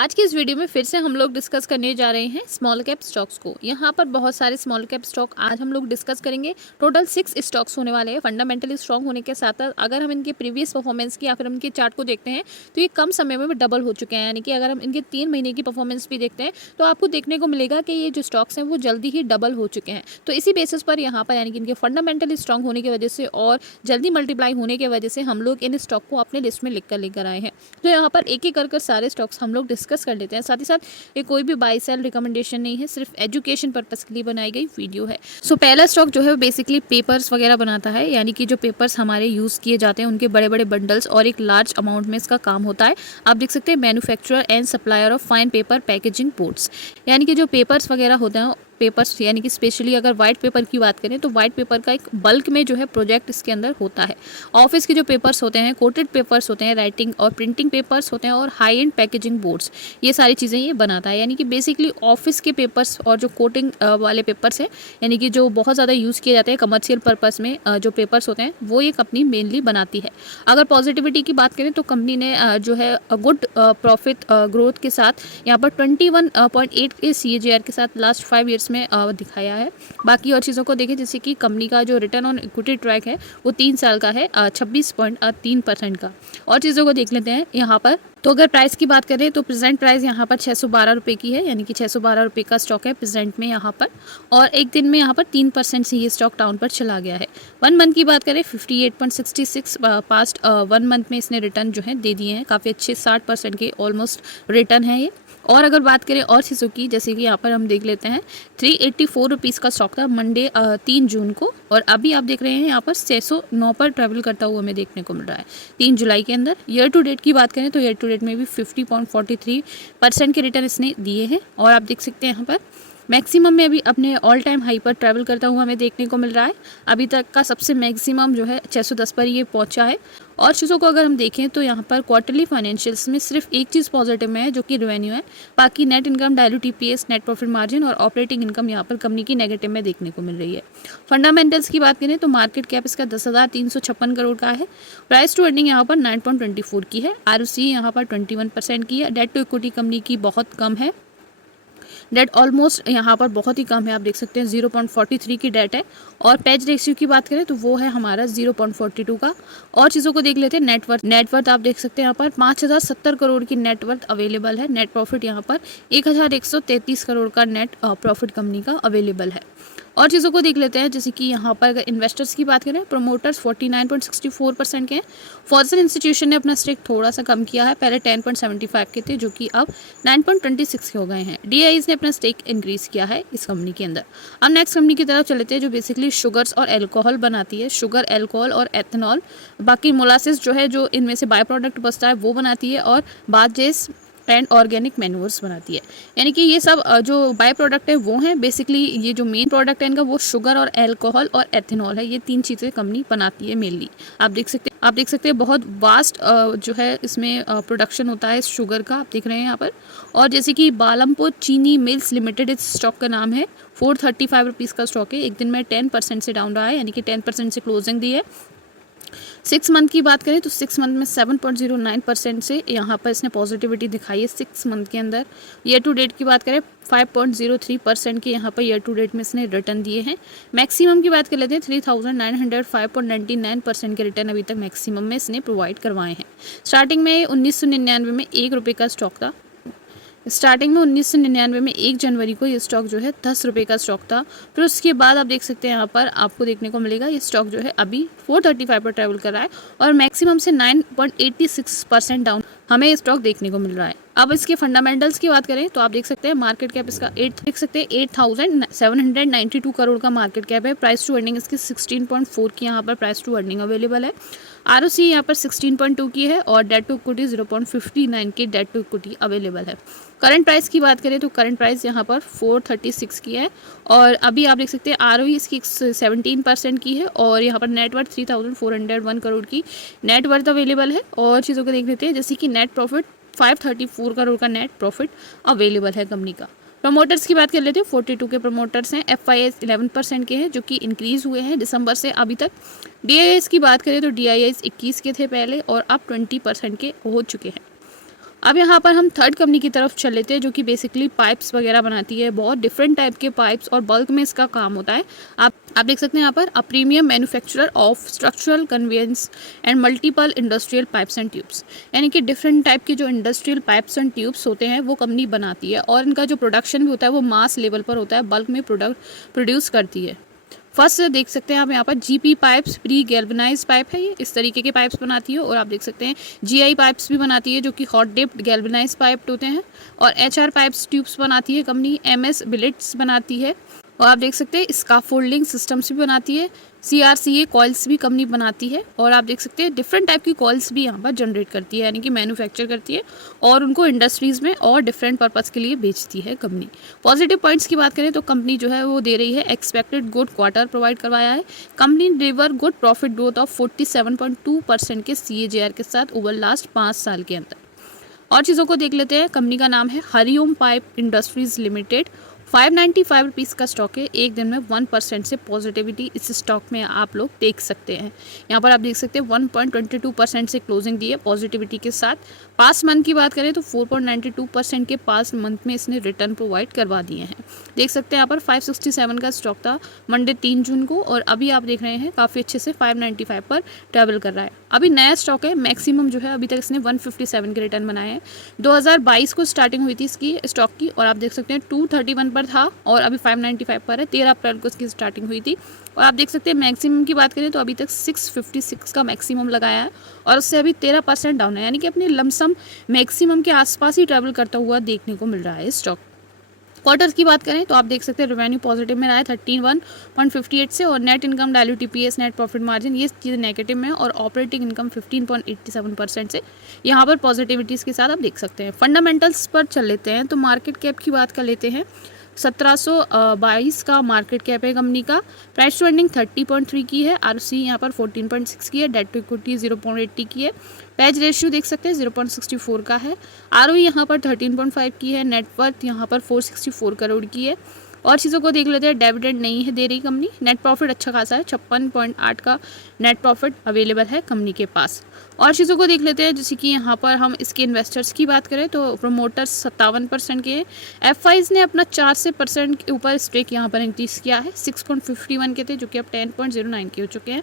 आज की इस वीडियो में फिर से हम लोग डिस्कस करने जा रहे हैं स्मॉल कैप स्टॉक्स को। यहाँ पर बहुत सारे स्मॉल कैप स्टॉक आज हम लोग डिस्कस करेंगे। टोटल 6 स्टॉक्स होने वाले हैं। फंडामेंटली स्ट्रॉन्ग होने के साथ साथ अगर हम इनके प्रीवियस परफॉर्मेंस की या फिर इनके चार्ट को देखते हैं तो ये कम समय में डबल हो चुके हैं। यानी कि अगर हम इनके 3 महीने की परफॉर्मेंस भी देखते हैं तो आपको देखने को मिलेगा कि ये जो स्टॉक्स हैं वो जल्दी ही डबल हो चुके हैं। तो इसी बेसिस पर यहाँ पर यानी कि इनके फंडामेंटली स्ट्रॉन्ग होने की वजह से और जल्दी मल्टीप्लाई होने की वजह से हम लोग इन स्टॉक को अपने लिस्ट में लिख कर लेकर आए हैं। तो यहाँ पर एक एक कर सारे स्टॉक्स हम लोग डिस्कस कर लेते हैं। साथ ही साथ ये कोई भी बाय सेल रिकमेंडेशन नहीं है, सिर्फ एजुकेशन पर्पस के लिए बनाई गई वीडियो है। सो पहला स्टॉक जो है वो बेसिकली पेपर्स वगैरह बनाता है, यानी कि जो पेपर्स हमारे यूज किए जाते हैं उनके बड़े बड़े बंडल्स और एक लार्ज अमाउंट में इसका काम होता है। आप देख सकते हैं manufacturer and supplier of fine paper packaging boards, यानी कि जो पेपर्स वगैरह होते हैं पेपर्स, यानी कि स्पेशली अगर वाइट पेपर की बात करें तो वाइट पेपर का एक बल्क में जो है प्रोजेक्ट इसके अंदर होता है। ऑफिस के जो पेपर्स होते हैं, कोटेड पेपर्स होते हैं, राइटिंग और प्रिंटिंग पेपर्स होते हैं और हाई एंड पैकेजिंग बोर्ड्स, ये सारी चीज़ें ये बनाता है। यानी कि बेसिकली ऑफिस के पेपर्स और जो कोटिंग वाले पेपर्स हैं, यानी कि जो बहुत ज़्यादा यूज़ किए जाते हैं कमर्शियल पर्पस में, जो पेपर्स होते हैं वो ये कंपनी मेनली बनाती है। अगर पॉजिटिविटी की बात करें तो कंपनी ने जो है गुड प्रॉफिट ग्रोथ के साथ यहाँ पर 21.8 के CAGR के साथ लास्ट 5 ईयर्स में दिखाया है। बाकी और चीज़ों को देखें जैसे कि कंपनी का जो रिटर्न ऑन इक्विटी ट्रैक है वो 3 साल का है 26.3% का। और चीज़ों को देख लेते हैं यहाँ पर। तो अगर प्राइस की बात करें तो प्रेजेंट प्राइस यहाँ पर 612 रुपये की है, यानी कि 612 रुपये का स्टॉक है प्रेजेंट में यहाँ पर। और एक दिन में यहाँ पर 3% से ये स्टॉक डाउन पर चला गया है। 1 मंथ की बात करें 58.66 पास्ट 1 मंथ में इसने रिटर्न जो है दे दिए हैं, काफ़ी अच्छे 60% के ऑलमोस्ट रिटर्न है ये। और अगर बात करें और चीज़ों की, जैसे कि यहाँ पर हम देख लेते हैं 384 रुपीज़ का स्टॉक था मंडे 3 जून को, और अभी आप देख रहे हैं यहाँ पर 609 पर ट्रैवल करता हुआ हमें देखने को मिल रहा है 3 जुलाई के अंदर। ईयर टू डेट की बात करें तो ईयर टू डेट में भी 50.43% के रिटर्न इसने दिए हैं। और आप देख सकते हैं यहाँ पर मैक्सिमम में अभी अपने ऑल टाइम हाई पर ट्रैवल करता हुआ हमें देखने को मिल रहा है। अभी तक का सबसे मैक्सिमम जो है 610 पर ये पहुंचा है। और चीज़ों को अगर हम देखें तो यहाँ पर क्वार्टरली फाइनेंशियल्स में सिर्फ एक चीज़ पॉजिटिव में है जो कि रेवेन्यू है। बाकी net income, dilute EPS, net profit margin और ऑपरेटिंग इनकम यहाँ पर कंपनी की नेगेटिव में देखने को मिल रही है। फंडामेंटल्स की बात करें तो मार्केट कैप इसका 10,356 करोड़ का है। प्राइस टू अर्निंग यहाँ पर 9.24 की है। ROC यहाँ पर 21% की है। डेट टू इक्विटी कंपनी की बहुत कम है, डेट ऑलमोस्ट यहाँ पर बहुत ही कम है। आप देख सकते हैं 0.43 की डेट है। और पेज रेशियो की बात करें तो वो है हमारा 0.42 का। और चीज़ों को देख लेते हैं नेटवर्थ आप देख सकते हैं यहाँ पर 5,070 करोड़ की नेटवर्थ अवेलेबल है। नेट प्रॉफिट यहाँ पर 1,133 करोड़ का नेट प्रॉफिट कंपनी का अवेलेबल है। और चीज़ों को देख लेते हैं जैसे कि यहाँ पर अगर इन्वेस्टर्स की बात करें, प्रोमोटर्स 49.64% के हैं। फॉरेन इंस्टीट्यूशन ने अपना स्टेक थोड़ा सा कम किया है, पहले 10.75 के थे जो कि अब 9.26 के हो गए हैं। DIs ने अपना स्टेक इंक्रीज किया है इस कंपनी के अंदर। अब नेक्स्ट कंपनी की तरफ चलते हैं जो बेसिकली शुगर्स और एल्कोहल बनाती है, शुगर, एल्कोहल और एथेनॉल। बाकी मोलासिस जो है जो इनमें से बाय प्रोडक्ट बचता है वो बनाती है, और बाजेस एंड ऑर्गेनिक मैन्योर्स बनाती है। यानी कि ये सब जो बाय प्रोडक्ट है वो हैं। बेसिकली ये जो मेन प्रोडक्ट है इनका वो शुगर और एल्कोहल और एथेनॉल है। ये 3 चीज़ें कंपनी बनाती है मेनली। आप देख सकते हैं बहुत वास्ट जो है इसमें प्रोडक्शन होता है शुगर का, आप देख रहे हैं यहाँ पर। और जैसे कि बालमपुर चीनी मिल्स लिमिटेड इस स्टॉक का नाम है। 435 रुपीज़ का स्टॉक है। एक दिन में 10% से डाउन रहा है, यानी कि 10% से क्लोजिंग दी है। 6 मंथ की बात करें तो 6 मंथ में 7.09% से यहाँ पर इसने पॉजिटिविटी दिखाई है 6 मंथ के अंदर। ईयर टू डेट की बात करें 5.03% के यहाँ पर ईयर टू डेट में इसने रिटर्न दिए हैं। मैक्सिमम की बात कर लेते हैं 3,905.99% के रिटर्न अभी तक मैक्सिमम में इसने प्रोवाइड करवाए हैं। स्टार्टिंग में 1999 में 1 रुपये का स्टॉक था। स्टार्टिंग में 1999 में 1 जनवरी को ये स्टॉक जो है 10 रुपये का स्टॉक था। फिर उसके बाद आप देख सकते हैं यहाँ पर आपको देखने को मिलेगा ये स्टॉक जो है अभी 435 पर ट्रैवल कर रहा है, और मैक्सिमम से 9.86% डाउन हमें स्टॉक देखने को मिल रहा है। अब इसके फंडामेंटल्स की बात करें तो आप देख सकते हैं मार्केट कैप इसका 8,792 करोड़ का मार्केट कैप है। प्राइस टू अर्निंग इसकी 16.4 की यहाँ पर प्राइस टू अर्निंग अवेलेबल है। ROC यहाँ पर 16.2 की है, और डेट टू इक्विटी 0.59 की डेट टू इक्विटी अवेलेबल है। करंट प्राइस की बात करें तो करंट प्राइस यहाँ पर 436 की है, और अभी आप देख सकते हैं ROE इसकी 17% की है, और यहाँ पर नेटवर्थ 3,401 करोड़ की नेटवर्थ अवेलेबल है। और चीज़ों को देख लेते हैं जैसे कि नेट प्रॉफिट 534 करोड़ का नेट प्रॉफिट अवेलेबल है कंपनी का। प्रमोटर्स की बात कर लेते हैं, 42 के प्रमोटर्स हैं। FIS 11% के हैं जो कि इंक्रीज हुए हैं दिसंबर से अभी तक। DIS की बात करें तो DIS 21 के थे पहले, और अब 20% के हो चुके हैं। अब यहाँ पर हम थर्ड कंपनी की तरफ चल लेते हैं, जो कि बेसिकली पाइप्स वगैरह बनाती है। बहुत डिफरेंट टाइप के पाइप्स और बल्क में इसका काम होता है। आप देख सकते हैं यहाँ पर a premium manufacturer of structural conveyance and multiple industrial pipes and tubes, यानी कि डिफरेंट टाइप के जो इंडस्ट्रियल पाइप्स एंड ट्यूब्स होते हैं वो कंपनी बनाती है, और इनका जो प्रोडक्शन भी होता है वो मास लेवल पर होता है, बल्क में प्रोड्यूस करती है। फर्स्ट देख सकते हैं आप यहाँ पर GP pipes pre galvanised pipe है, ये इस तरीके के पाइप्स बनाती है। और आप देख सकते हैं जीआई पाइप्स भी बनाती है, जो कि हॉट डिप्ड गैल्वेनाइज्ड पाइप होते हैं। और एचआर पाइप्स ट्यूब्स बनाती है कंपनी, एमएस बिलेट्स बनाती है। और आप देख सकते हैं स्काफोल्डिंग सिस्टम्स भी बनाती है। सीआरसीए कॉइल्स भी कंपनी बनाती है। और आप देख सकते हैं डिफरेंट टाइप की कॉइल्स भी यहाँ पर जनरेट करती है, यानी कि मैन्युफैक्चर करती है और उनको इंडस्ट्रीज़ में और डिफरेंट पर्पज़ के लिए बेचती है कंपनी। पॉजिटिव पॉइंट्स की बात करें तो कंपनी जो है वो दे रही है एक्सपेक्टेड गुड क्वार्टर प्रोवाइड करवाया है। Company deliver good profit growth of 47.2% के CAGR के साथ ओवर लास्ट 5 साल के अंदर। और चीज़ों को देख लेते हैं। कंपनी का नाम है Hariom pipe industries limited. 595 rupees का स्टॉक है। एक दिन में 1% से पॉजिटिविटी इस स्टॉक में आप लोग देख सकते हैं। यहाँ पर आप देख सकते हैं 1.22% से क्लोजिंग दी है पॉजिटिविटी के साथ। पास्ट मंथ की बात करें तो 4.92% के पास्ट मंथ में इसने रिटर्न प्रोवाइड करवा दिए हैं। देख सकते हैं यहाँ पर 567 का स्टॉक था मंडे 3 जून को, और अभी आप देख रहे हैं काफ़ी अच्छे से 595 पर ट्रैवल कर रहा है। अभी नया स्टॉक है, मैक्सिमम जो है अभी तक इसने 157 के रिटर्न बनाए हैं। 2022 को स्टार्टिंग हुई थी इसकी स्टॉक की, और आप देख सकते हैं 231 पर था और अभी 595 पर है। 13 अप्रैल को इसकी स्टार्टिंग हुई थी। और आप देख सकते हैं मैक्सिमम की बात करें तो अभी तक 656 का मैक्सिमम लगाया है, और उससे अभी 13% डाउन है, यानी कि अपने लमसम मैक्सिमम के आसपास ही ट्रैवल करता हुआ देखने को मिल रहा है स्टॉक। क्वार्टर्स की बात करें तो आप देख सकते हैं रेवेन्यू पॉजिटिव में रहा है 31.58 से, और net income diluted EPS net profit margin ये चीज़ नेगेटिव में है, और ऑपरेटिंग इनकम 15.87% से यहाँ पर पॉजिटिविटीज़ के साथ आप देख सकते हैं। फंडामेंटल्स पर चल लेते हैं तो मार्केट कैप की बात कर लेते हैं। 1722 का मार्केट कैप है कंपनी का। प्राइस टू अर्निंग 30.3 की है। ROC यहाँ पर 14.6 की है। डेट टू इक्विटी 0.80 की है। पैज रेशियो देख सकते हैं 0.64 का है। ROE यहाँ पर 13.5 की है। नेटवर्थ यहाँ पर 464 करोड़ की है। और चीज़ों को देख लेते हैं। डिविडेंड नहीं है दे रही कंपनी। नेट प्रॉफिट अच्छा खासा है, 56.8 का नेट प्रॉफिट अवेलेबल है कंपनी के पास। और चीज़ों को देख लेते हैं, जैसे कि यहाँ पर हम इसके इन्वेस्टर्स की बात करें तो प्रोमोटर्स 57% के हैं। FIs ने अपना 4% के ऊपर स्टेक यहाँ पर इंक्रीज़ किया है। 6.51 के थे, जो कि अब 10.09 के हो चुके हैं।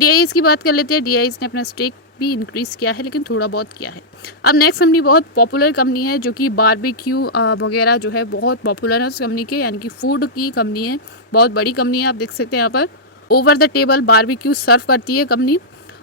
DIs की बात कर लेते हैं। DIs ने अपना स्टेक भी इंक्रीज़ किया है, लेकिन थोड़ा बहुत किया है। अब नेक्स्ट कंपनी बहुत पॉपुलर कंपनी है, जो कि बारबेक्यू वगैरह जो है बहुत पॉपुलर है उस कंपनी के, यानी कि फूड की कंपनी है, बहुत बड़ी कंपनी है। आप देख सकते हैं यहाँ पर ओवर द टेबल बारबेक्यू सर्व करती है कंपनी।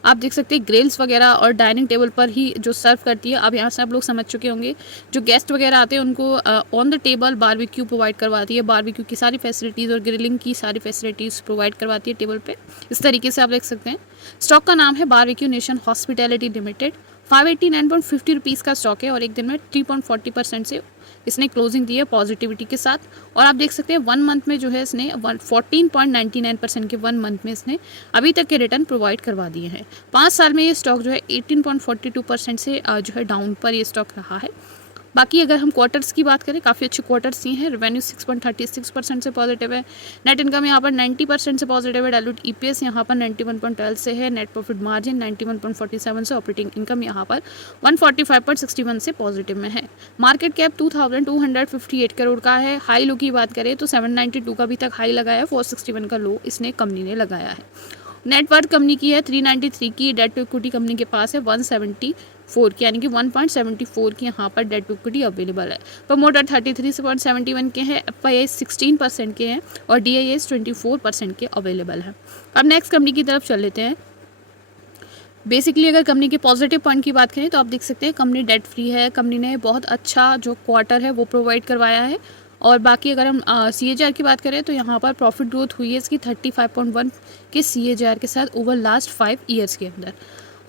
आप देख सकते हैं ग्रिल्स वगैरह और डाइनिंग टेबल पर ही जो सर्व करती है। अब यहाँ से आप लोग समझ चुके होंगे, जो गेस्ट वगैरह आते हैं उनको on the table barbecue provide करवाती है। बारबेक्यू की सारी फैसिलिटीज़ और ग्रिलिंग की सारी फैसिलिटीज़ प्रोवाइड करवाती है टेबल पे। इस तरीके से आप देख सकते हैं। स्टॉक का नाम है Barbeque Nation hospitality limited. 589.50 rupees का स्टॉक है, और एक दिन में 3.40% से इसने क्लोजिंग दी है पॉजिटिविटी के साथ। और आप देख सकते हैं 1 मंथ में जो है इसने 14.99% के 1 मंथ में इसने अभी तक के रिटर्न प्रोवाइड करवा दिए हैं। 5 साल में ये स्टॉक जो है 18.42% से जो है डाउन पर ये स्टॉक रहा है। बाकी अगर हम क्वार्टर्स की बात करें, काफ़ी अच्छे क्वार्टर्स ही हैं। रेवेन्यू 6.36% से पॉजिटिव है। नेट इनकम यहाँ पर 90% से पॉजिटिव है। डायल्यूटेड EPS यहाँ पर 91.12 से है। नेट प्रॉफिट मार्जिन 91.47 से। ऑपरेटिंग इनकम यहाँ पर 145.61 से पॉजिटिव में है। मार्केट कैप 2258 करोड़ का है। हाई लो की बात करें तो 792 का अभी तक हाई लगाया है। 461 का लो इसने कंपनी ने लगाया है। नेटवर्थ कंपनी की है 393 की। डेट टू इक्विटी कंपनी के पास है 174 की, यानी कि 1.74 की यहाँ पर डेट टू इक्विटी अवेलेबल है। प्रमोटर 33.71 के हैं। FIs 16% के हैं, और DIs 24% के अवेलेबल है। अब नेक्स्ट कंपनी की तरफ चल लेते हैं। बेसिकली अगर कंपनी के पॉजिटिव पॉइंट की बात करें तो आप देख सकते हैं कंपनी डेट फ्री है। कंपनी ने बहुत अच्छा जो क्वार्टर है वो प्रोवाइड करवाया है। और बाकी अगर हम CAGR की बात करें तो यहाँ पर प्रॉफिट ग्रोथ हुई है इसकी 35.1 के CAGR के साथ ओवर लास्ट 5 ईयर्स के अंदर।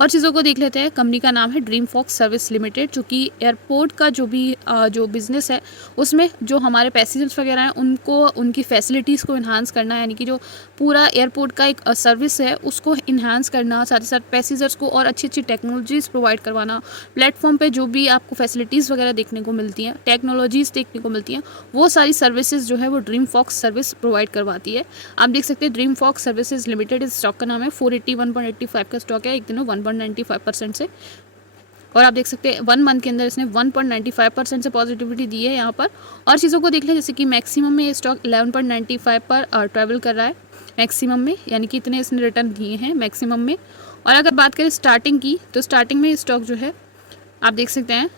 और चीज़ों को देख लेते हैं। कंपनी का नाम है ड्रीम फॉक्स सर्विस लिमिटेड, जो कि एयरपोर्ट का जो भी जो बिज़नेस है उसमें जो हमारे पैसेंजर्स वगैरह हैं उनको उनकी फैसिलिटीज़ को इन्हांस करना, यानी कि जो पूरा एयरपोर्ट का एक सर्विस है उसको इन्हांस करना, साथ ही साथ पैसेंजर्स को और अच्छी अच्छी टेक्नोलॉजीज़ प्रोवाइड करवाना। प्लेटफॉर्म पे जो भी आपको फैसिलिटीज़ वगैरह देखने को मिलती हैं, टेक्नोलॉजीज़ देखने को मिलती हैं, वो सारी सर्विसेज जो है वो ड्रीम फॉक्स सर्विस प्रोवाइड करवाती है। आप देख सकते हैं ड्रीम फॉक्स सर्विसेज लिमिटेड, इस स्टॉक का नाम है। 481.85 का स्टॉक है। एक दिन में 1.95% से और आप देख सकते हैं 1 मंथ के अंदर इसने 1.95% से पॉजिटिविटी दी है यहाँ पर। और चीज़ों को देख लें, जैसे कि मैक्सिमम में ये स्टॉक 11.95 पर ट्रैवल कर रहा है मैक्सिमम में, यानी कि इतने इसने रिटर्न दिए हैं मैक्सिमम में। और अगर बात करें स्टार्टिंग की, तो स्टार्टिंग में स्टॉक जो है आप देख सकते हैं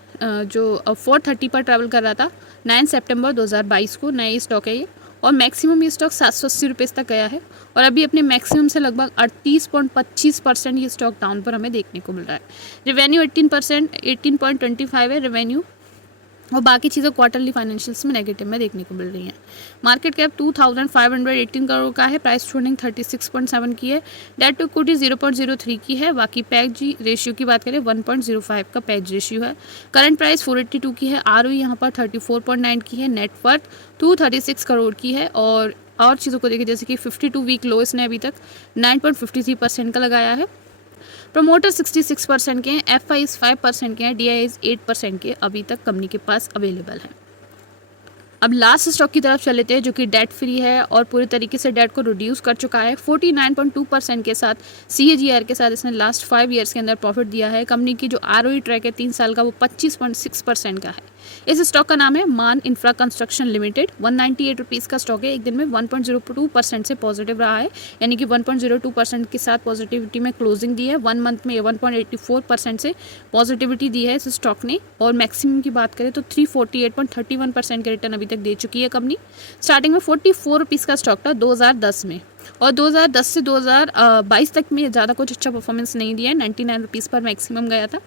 जो 430 पर ट्रैवल कर रहा था 9 सितंबर 2022 को, नया स्टॉक है ये। और मैक्सिमम ये स्टॉक 780 रुपये तक गया है और अभी अपने मैक्सिमम से लगभग 38.25% ये स्टॉक डाउन पर हमें देखने को मिल रहा है। रेवेन्यू 18.25 है रेवेन्यू, और बाकी चीज़ें क्वार्टरली फाइनेंशियल्स में नेगेटिव में देखने को मिल रही हैं। मार्केट कैप 2518 करोड़ का है, प्राइस टू अर्निंग 36.7 की है, डेट टू इक्विटी 0.03 की है। बाकी पैज रेशियो की बात करें 1.05 का पैज रेशियो है। करंट प्राइस 482 की है, आरओई यहाँ पर 34.9 की है, नेटवर्थ 236 करोड़ की है। और चीज़ों को देखिए, जैसे कि 52 वीक लो इसने अभी तक 9.53% का लगाया है। प्रमोटर 66% के हैं, एफआईज 5% के हैं, डीआईज 8% के अभी तक कंपनी के पास अवेलेबल हैं। अब लास्ट स्टॉक की तरफ चल लेते हैं, जो कि डेट फ्री है और पूरी तरीके से डेट को रिड्यूस कर चुका है। 49.2% के साथ CAGR के साथ इसने लास्ट 5 ईयर्स के अंदर प्रॉफिट दिया है। कंपनी की जो ROE ट्रैक है 3 साल का, वो 25.6% का है। इस स्टॉक का नाम है मान इंफ्रा कंस्ट्रक्शन लिमिटेड। 198 रुपीज़ का स्टॉक है। एक दिन में 1.02% से पॉजिटिव रहा है, यानी कि 1.02% के साथ पॉजिटिविटी में क्लोजिंग दी है। 1 मंथ में 1.84% से पॉजिटिविटी दी है इस स्टॉक ने। और मैक्सिमम की बात करें तो 348.31% के रिटर्न अभी तक दे चुकी है कंपनी। स्टार्टिंग में 44 रुपीज़ का स्टॉक था 2010 में, और 2010 से 2022 तक में ज़्यादा कुछ अच्छा परफॉर्मेंस नहीं दिया है। 99 रुपीज़ पर मैक्सिमम गया था।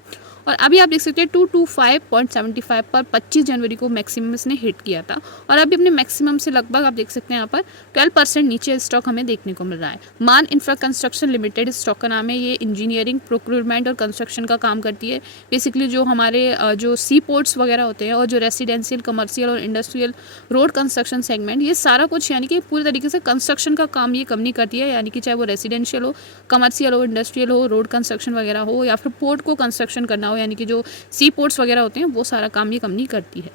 और अभी आप देख सकते हैं 225.75 पर 25 जनवरी को मैक्सिमम इसने हिट किया था। और अभी अपने मैक्सिमम से लगभग आप देख सकते हैं यहाँ पर 12% नीचे स्टॉक हमें देखने को मिल रहा है। मान इंफ्रा कंस्ट्रक्शन लिमिटेड स्टॉक का नाम है। ये इंजीनियरिंग, प्रोक्योरमेंट और कंस्ट्रक्शन का काम करती है। बेसिकली जो हमारे जो सी पोर्ट्स वगैरह होते हैं और जो रेसिडेंशियल, कमर्शियल और इंडस्ट्रियल रोड कंस्ट्रक्शन सेगमेंट, ये सारा कुछ यानी कि पूरी तरीके से कंस्ट्रक्शन का काम ये कंपनी करती है। यानी कि चाहे वो रेसिडेंशियल हो, कमर्शियल हो, इंडस्ट्रियल हो, रोड कंस्ट्रक्शन वगैरह हो, या फिर पोर्ट को कंस्ट्रक्शन करना हो, यानी कि जो सी पोर्ट्स वगैरह होते हैं, वो सारा काम ये कंपनी करती है।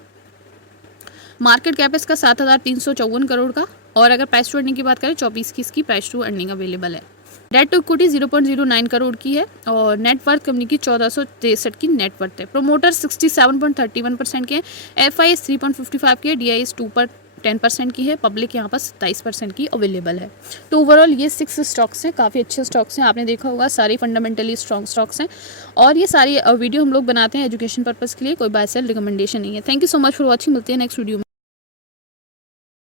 मार्केट कैप इसका 7,354 करोड़ का, और अगर प्राइस टू अर्निंग की बात करें 24 की इसकी प्राइस टू अर्निंग अवेलेबल है। डेट टू इक्विटी 0.09 करोड़ की है, और नेटवर्थ कंपनी की 1463 की नेटवर्थ है। प्रोमोटर 67.31% के हैं, एफआईएस 3.55 के, डीआईएस 2.10% की है, पब्लिक यहाँ पर 27% की अवेलेबल है। तो ओवरऑल ये 6 स्टॉक्स हैं, काफ़ी अच्छे स्टॉक्स हैं। आपने देखा होगा सारी फंडामेंटली स्ट्रॉन्ग स्टॉक्स हैं, और ये सारी वीडियो हम लोग बनाते हैं एजुकेशन पर्पज़ के लिए, कोई बाय सेल रिकमेंडेशन नहीं है। Thank you so much for watching. मिलते हैं नेक्स्ट वीडियो में।